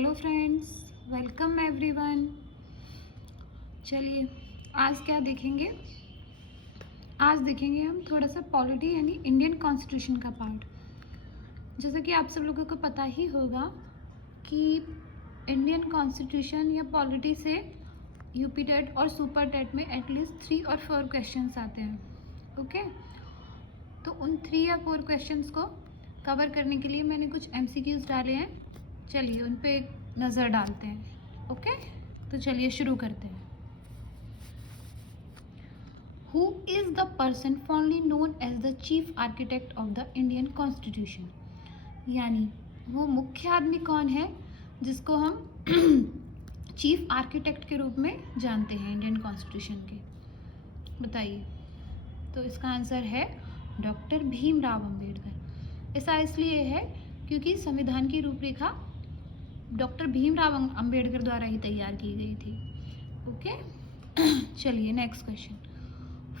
Hello friends, welcome everyone. चलिए आज क्या देखेंगे? आज देखेंगे हम थोड़ा सा पॉलिटी यानी इंडियन कॉन्स्टिट्यूशन का पार्ट। जैसा कि आप सब लोगों को पता ही होगा कि इंडियन कॉन्स्टिट्यूशन या पॉलिटी से यूपी टेट और सुपर टेट में एटलीस्ट 3 और 4 क्वेश्चंस आते हैं। ओके, तो उन 3 या 4 क्वेश्चंस को कवर करने के लिए मैंने कुछ MCQs डाले हैं। चलिए उन पे एक नज़र डालते हैं। ओके, तो चलिए शुरू करते हैं। Who is the person formally known as the chief architect of the Indian constitution, यानी वो मुख्य आदमी कौन है जिसको हम चीफ आर्किटेक्ट के रूप में जानते हैं इंडियन कॉन्स्टिट्यूशन के। बताइए। तो इसका आंसर है डॉक्टर भीमराव अंबेडकर। ऐसा इसलिए है क्योंकि संविधान की रूपरेखा डॉक्टर भीमराव अंबेडकर द्वारा ही तैयार की गई थी। ओके, चलिए next question.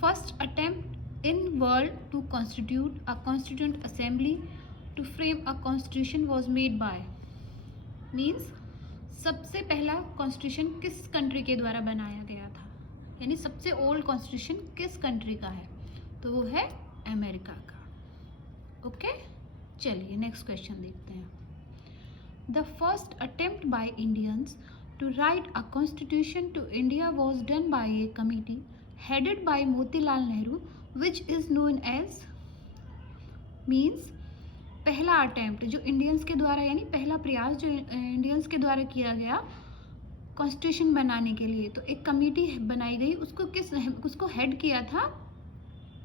First attempt in world to constitute a constituent assembly to frame a constitution was made by, means सबसे पहला कॉन्स्टिट्यूशन किस कंट्री के द्वारा बनाया गया था, यानी सबसे ओल्ड कॉन्स्टिट्यूशन किस कंट्री का है, तो वो है अमेरिका का। ओके, चलिए नेक्स्ट क्वेश्चन देखते हैं। The first attempt by Indians to write a constitution to India was done by a committee headed by Motilal Nehru, which is known as, means पहला अटेम्प्ट जो इंडियंस के द्वारा यानी पहला प्रयास जो इंडियंस के द्वारा किया गया कॉन्स्टिट्यूशन बनाने के लिए, तो एक कमेटी बनाई गई। उसको हेड किया था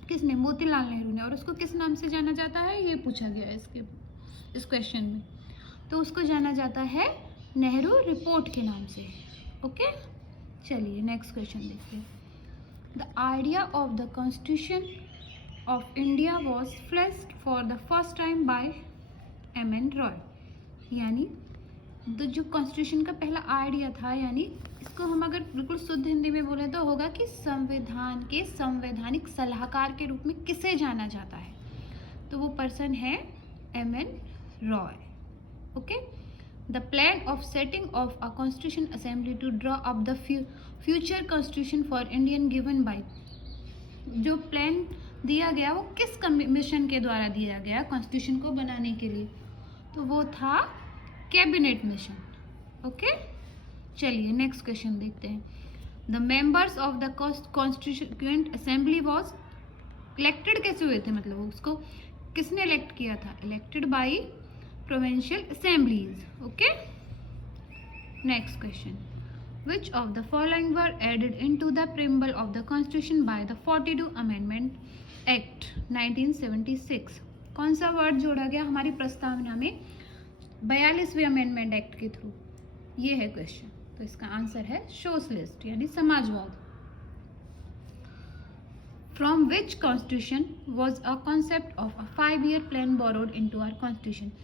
किसने? मोतीलाल नेहरू ने। और उसको किस नाम से जाना जाता है ये पूछा गया है इस क्वेश्चन में। तो उसको जाना जाता है नेहरू रिपोर्ट के नाम से। ओके, चलिए नेक्स्ट क्वेश्चन देखते हैं। The idea of the constitution of India was fleshed for the first time by M.N. Roy, यानी जो कॉन्स्टिट्यूशन का पहला आइडिया था, यानी इसको हम अगर बिल्कुल शुद्ध हिंदी में बोले तो होगा कि संविधान के संवैधानिक सलाहकार के रूप में किसे जाना जाता है, तो वो पर्सन है M.N. Roy. Okay, the plan of setting of a constitution assembly to draw up the future constitution for Indian given by, जो प्लान दिया गया वो किस कमीशन के द्वारा दिया गया कॉन्स्टिट्यूशन को बनाने के लिए, तो वो था कैबिनेट मिशन। ओके, चलिए नेक्स्ट क्वेश्चन देखते हैं। The members of the constituent assembly was elected कैसे हुए थे, मतलब उसको किसने इलेक्ट किया था? Elected by provincial assemblies. Okay, next question. Which of the following were added into the preamble of the constitution by the 42 amendment act 1976? कौन सा वर्ड जोड़ा गया हमारी प्रस्तावना में 42वें अमेंडमेंट एक्ट के थ्रू? ये है क्वेश्चन। तो इसका आंसर है सोशलिस्ट यानी समाजवाद। From which constitution was a concept of a 5-year plan borrowed into our constitution?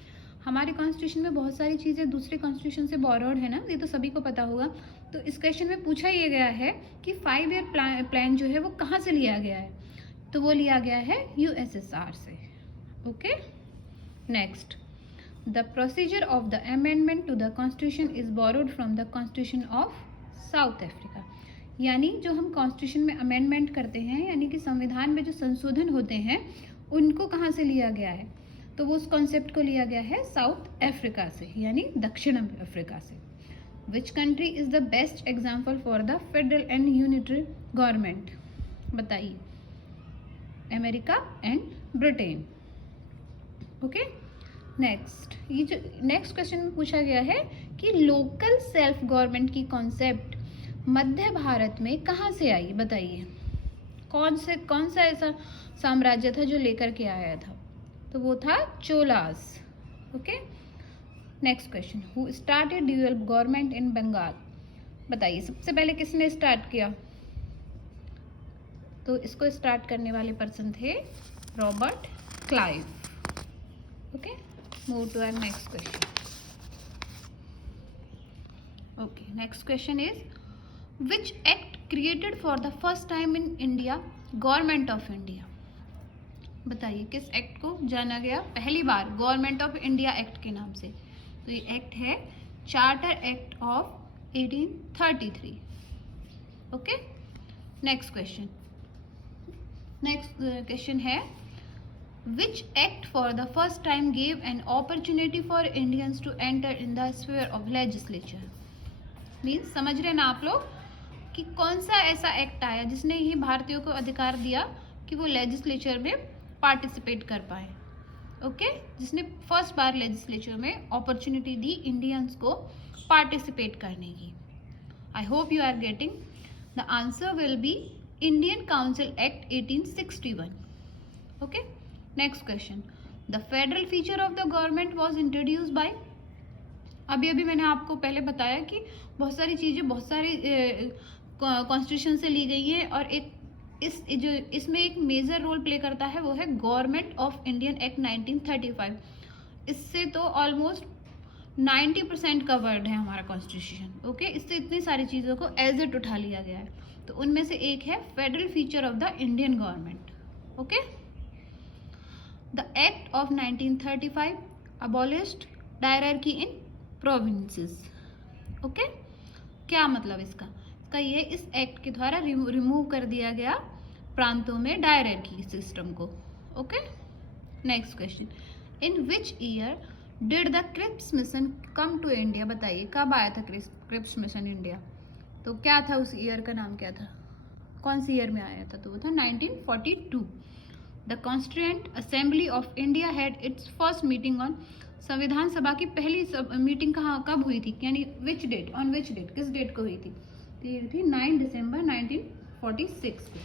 हमारे कॉन्स्टिट्यूशन में बहुत सारी चीज़ें दूसरे कॉन्स्टिट्यूशन से बोरोड है ना, ये तो सभी को पता होगा। तो इस क्वेश्चन में पूछा ये गया है कि 5-year प्लान जो है वो कहाँ से लिया गया है, तो वो लिया गया है USSR से। Okay, next. The procedure of the amendment to the constitution is borrowed from the constitution of South Africa, यानी जो हम कॉन्स्टिट्यूशन में अमेंडमेंट करते हैं यानी कि संविधान में जो संशोधन होते हैं उनको कहाँ से लिया गया है, तो वो उस कॉन्सेप्ट को लिया गया है साउथ अफ्रीका से यानी दक्षिण अफ्रीका से। Which country is the best example for the federal and unitary government? बताइए। America and Britain. Okay, next. ये जो नेक्स्ट क्वेश्चन में पूछा गया है कि लोकल सेल्फ गवर्नमेंट की कॉन्सेप्ट मध्य भारत में कहाँ से आई? बताइए। कौन सा ऐसा साम्राज्य था जो लेकर के आया था, तो वो था Cholas. Okay, next question. Who started dual government in Bengal? बताइए सबसे पहले किसने स्टार्ट किया, तो इसको स्टार्ट करने वाले पर्सन थे Robert Clive. Okay, move to our next question. Okay, next question is which act created for the first time in India government of India? बताइए किस एक्ट को जाना गया पहली बार गवर्नमेंट ऑफ इंडिया एक्ट के नाम से? तो ये एक्ट है charter act of 1833. Okay, next question है which act for the first time gave an opportunity for Indians to enter in the sphere of legislature. Means समझ रहे ना आप लोग कि कौन सा ऐसा एक्ट आया जिसने ही भारतीयों को अधिकार दिया कि वो लेजिस्लेचर में पार्टिसिपेट कर पाए. ओके, जिसने फर्स्ट बार लेजिस्लेचर में अपॉर्चुनिटी दी इंडियंस को पार्टिसिपेट करने की. I hope you are getting. The answer will be Indian council act 1861. Okay, next question. The federal feature of the government was introduce by. अभी मैंने आपको पहले बताया कि बहुत सारी चीज़ें बहुत सारी कॉन्स्टिट्यूशन से ली गई हैं और एक इसमें एक मेजर रोल प्ले करता है वो है गवर्नमेंट ऑफ इंडियन एक्ट 1935. इससे तो ऑलमोस्ट 90% कवर्ड है हमारा कॉन्स्टिट्यूशन. ओके, इससे इतनी सारी चीज़ों को एज इट उठा लिया गया है. तो उनमें से एक है federal feature of the Indian government. Okay, the act of 1935 abolished diarchy in provinces. Okay, क्या मतलब इसका ये इस एक्ट के द्वारा रिमूव कर दिया गया प्रांतों में डायरार्की सिस्टम को. Okay, next question. In which year did the Cripps mission come to India. बताइए कब आया था क्रिप्स मिशन इंडिया. तो क्या था उस ईयर का नाम क्या था, कौन सी ईयर में आया था. तो वो था 1942. The constituent assembly of India had its first meeting on. संविधान सभा की पहली मीटिंग कब हुई थी, यानी which date, on which date, किस डेट को हुई थी. ये थी 9 दिसंबर 1946 को.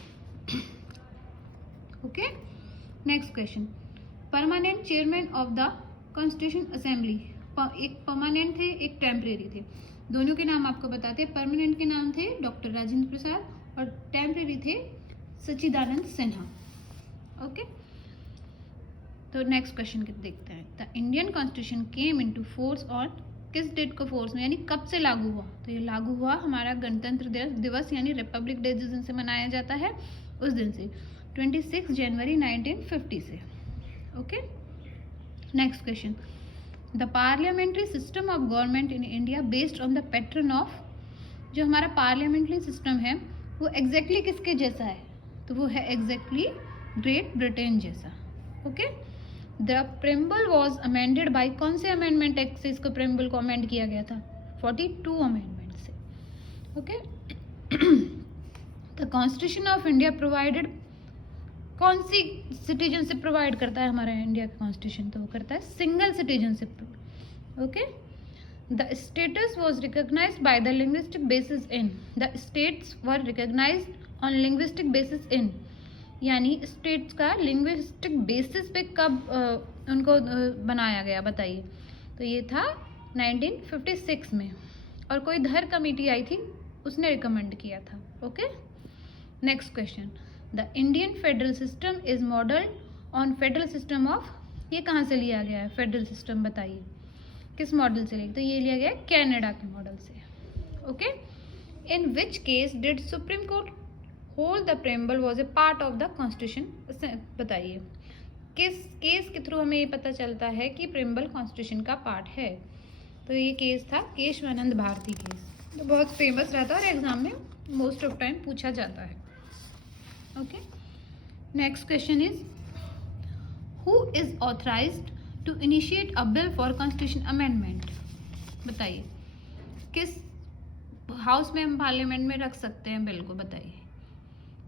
Okay, next question. Permanent chairman of the constitution assembly. एक परमानेंट थे, एक टेम्परेरी थे. दोनों के नाम आपको बताते हैं. परमानेंट के नाम थे डॉक्टर राजेंद्र प्रसाद और टेम्परेरी थे सच्चिदानंद सिन्हा. ओके, तो नेक्स्ट क्वेश्चन देखते हैं. The Indian constitution came into force on. किस डेट को फोर्स में, यानी कब से लागू हुआ. तो ये लागू हुआ हमारा गणतंत्र दिवस यानी रिपब्लिक डे जिस दिन से मनाया जाता है उस दिन से, 26 जनवरी 1950 से. Okay, next question. The parliamentary system of government in India based on the pattern of. जो हमारा पार्लियामेंट्री सिस्टम है वो एग्जैक्टली किसके जैसा है. तो वो है एग्जैक्टली ग्रेट ब्रिटेन जैसा. Okay, the preamble was amended by. कौन से अमेंडमेंट एक्ट से इसको प्रेम्बल को अमेंड किया गया था. 42 अमेंडमेंट से. Okay, the constitution of India provided. कौन सी सिटीजनशिप प्रोवाइड करता है हमारा इंडिया का कॉन्स्टिट्यूशन. तो वो करता है single citizenship. Okay, the states was recognised by the linguistic basis in. The states were recognised on linguistic basis in, यानी स्टेट्स का लिंग्विस्टिक बेसिस पे कब उनको बनाया गया. बताइए. तो ये था 1956 में. और कोई धर कमेटी आई थी उसने रिकमेंड किया था. Okay, next question. The Indian federal system is modelled on federal system of. ये कहाँ से लिया गया है फेडरल सिस्टम. बताइए किस मॉडल से लिया. तो ये लिया गया कनाडा के मॉडल से. Okay, in which case did supreme court hold the preamble was a part of the constitution. बताइए किस केस के थ्रू हमें ये पता चलता है कि प्रेम्बल कॉन्स्टिट्यूशन का पार्ट है. तो ये केस था केशवानंद भारती केस. तो बहुत फेमस रहता है और एग्जाम में मोस्ट ऑफ टाइम पूछा जाता है. Okay, next question is who is authorised to initiate a bill for constitution amendment. बताइए किस हाउस में हम पार्लियामेंट में रख सकते हैं बिल को. बताइए.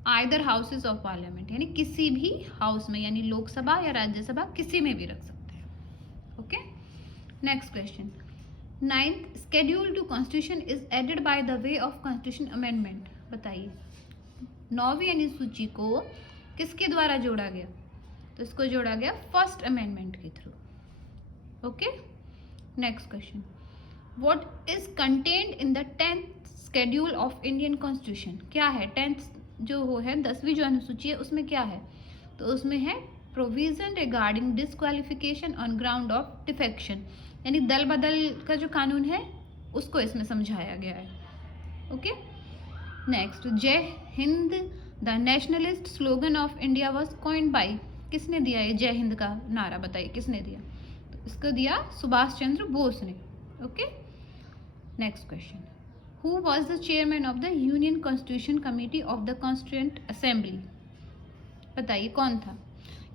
आइदर हाउसेज ऑफ पार्लियामेंट, यानी किसी भी हाउस में, यानी लोकसभा या राज्यसभा किसी में भी रख सकते हैं. Okay, next question. 9th schedule to constitution is added by the way of constitution amendment. बताइए 9वीं अनुसूची को किसके द्वारा जोड़ा गया. तो इसको जोड़ा गया फर्स्ट अमेंडमेंट के through. Okay, next question. What is contained in the 10th schedule of Indian constitution. क्या है 10th जो वो है 10वीं जो अनुसूची है उसमें क्या है. तो उसमें है provision regarding disqualification on ground of defection, यानी दल बदल का जो कानून है उसको इसमें समझाया गया है. Okay, next. Jai Hind the nationalist slogan of India was coined by. किसने दिया ये जय हिंद का नारा. बताइए किसने दिया. तो इसको दिया सुभाष चंद्र बोस ने. Okay, next question, who was the chairman of the union constitution committee of the constituent assembly? बताइए कौन था?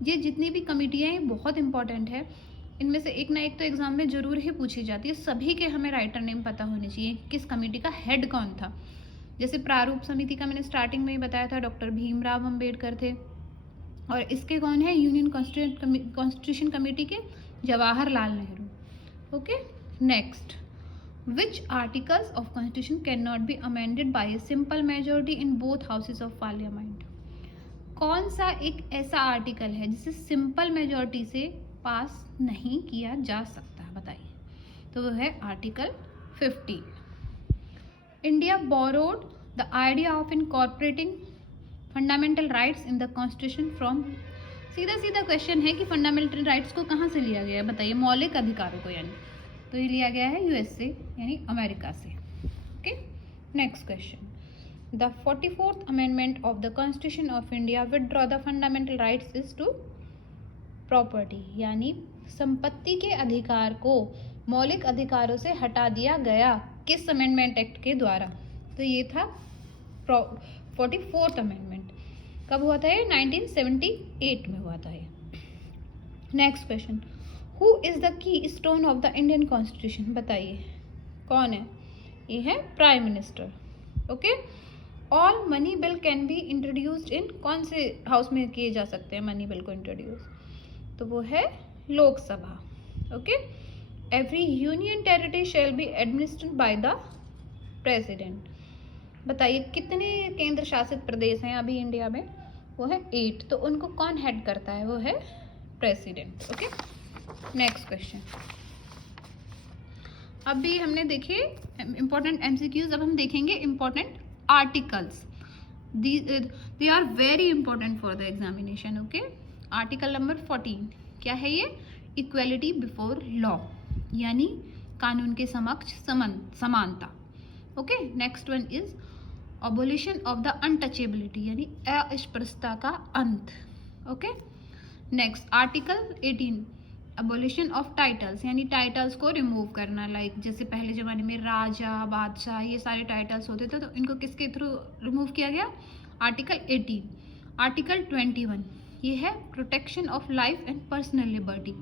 ये जितनी भी कमेटियाँ हैं बहुत इंपॉर्टेंट है, इनमें से एक ना एक तो एग्जाम में जरूर ही पूछी जाती है। सभी के हमें राइटर नेम पता होने चाहिए, किस कमेटी का हेड कौन था। जैसे प्रारूप समिति का मैंने स्टार्टिंग में ही बताया था, डॉक्टर भीमराव अंबेडकर थे, और इसके कौन है, यूनियन कॉन्स्टिट्यूशन कमेटी के Jawaharlal Nehru. Okay, next, which articles of constitution can not be amended bye a simple majority in both houses of parliament? कौन सा एक ऐसा आर्टिकल है जिसे सिंपल मेजोरिटी से पास नहीं किया जा सकता, बताइए। तो वो है article 50। India borrowed the idea of incorporating fundamental rights in the constitution from, सीधा सीधा क्वेश्चन है कि फंडामेंटल राइट्स को कहाँ से लिया गया है, बताइए। मौलिक अधिकारों को, यानी तो ये लिया गया है यूएस से, यानी अमेरिका से। Okay, next question, the 44th amendment of the constitution of India withdraw the fundamental rights is to property, यानी संपत्ति के अधिकार को मौलिक अधिकारों से हटा दिया गया किस अमेंडमेंट एक्ट के द्वारा? तो ये था 44th अमेंडमेंट। कब हुआ था ये? 1978 में हुआ था ये। Next question, who is the key stone of the Indian constitution? बताइए कौन है? ये है prime minister. Okay, all money bill can be introduced in, कौन से हाउस में किए जा सकते हैं मनी बिल को इंट्रोड्यूस? तो वो है Lok Sabha. Okay, every union territory shall be administered by the president. बताइए कितने केंद्र शासित प्रदेश हैं अभी इंडिया में? वो है 8। तो उनको कौन हेड करता है? वो है प्रेसिडेंट। ओके, नेक्स्ट क्वेश्चन, अभी हमने देखे इंपॉर्टेंट एमसीक्यूज, अब हम देखेंगे important articles. They are very important for the examination. Okay, article number 14 क्या है ये? इक्वेलिटी बिफोर लॉ, यानी कानून के समक्ष समानता। Okay, next one is abolition of the untouchability, यानी अस्पृश्यता का अंत। Okay, next article 18 abolition of titles, यानी टाइटल्स को रिमूव करना। लाइक जैसे पहले ज़माने में राजा, बादशाह, ये सारे टाइटल्स होते थे, तो इनको किसके थ्रू रिमूव किया गया? आर्टिकल 18। आर्टिकल 21 ये है protection of life and personal liberty.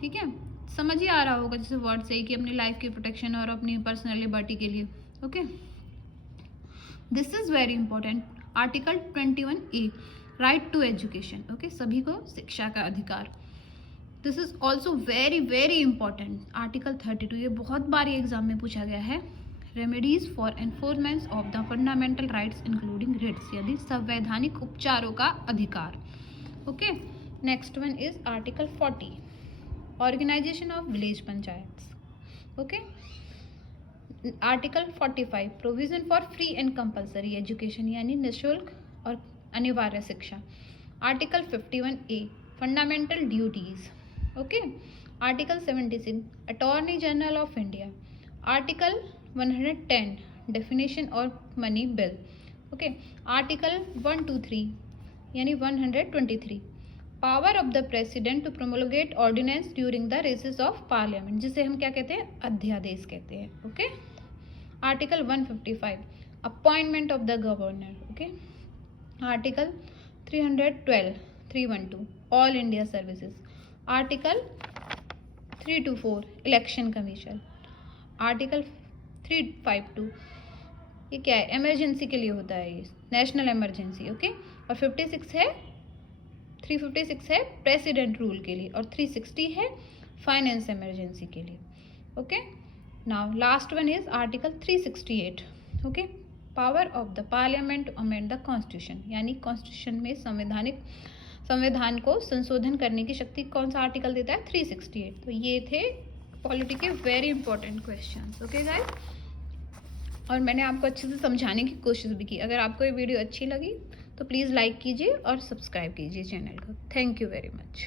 ठीक है, समझ ही आ रहा होगा जैसे वर्ड से ही कि अपनी लाइफ की प्रोटेक्शन और अपनी पर्सनल लिबर्टी के लिए। Okay, this is very important. Article 21A right to education. Okay, सभी को शिक्षा का अधिकार। This is also very very important. Article 32 ये बहुत बार एग्जाम में पूछा गया है। Remedies for enforcement of the fundamental rights including writs, यानी संवैधानिक उपचारों का अधिकार। Okay, next one is article 40 organisation of village panchayats. Okay, article 45 provision for free and compulsory education, यानी निःशुल्क और अनिवार्य शिक्षा। Article 51A fundamental duties. Okay, article 76 attorney general of India. Article 110 definition of money bill. Okay, article 123 यानी 123 power of the president to promulgate ordinance during the recess of parliament, जिसे हम क्या कहते हैं? अध्यादेश कहते हैं। Okay, article 155 appointment of the governor. Okay, article 312 all India services. Article 324 election commission. Article 352 ये क्या है? इमरजेंसी के लिए होता है, ये नेशनल इमरजेंसी। ओके, और 356 है प्रेसिडेंट रूल के लिए, और 360 है फाइनेंस इमरजेंसी के लिए। Okay, now last one is article 368। Okay, power of the parliament to amend the constitution, यानी कॉन्स्टिट्यूशन में संविधान को संशोधन करने की शक्ति कौन सा आर्टिकल देता है? 368। तो ये थे पॉलिटी के very important questions. Okay guys, और मैंने आपको अच्छे से समझाने की कोशिश भी की। अगर आपको ये वीडियो अच्छी लगी तो प्लीज़ लाइक कीजिए और सब्सक्राइब कीजिए चैनल को। Thank you very much.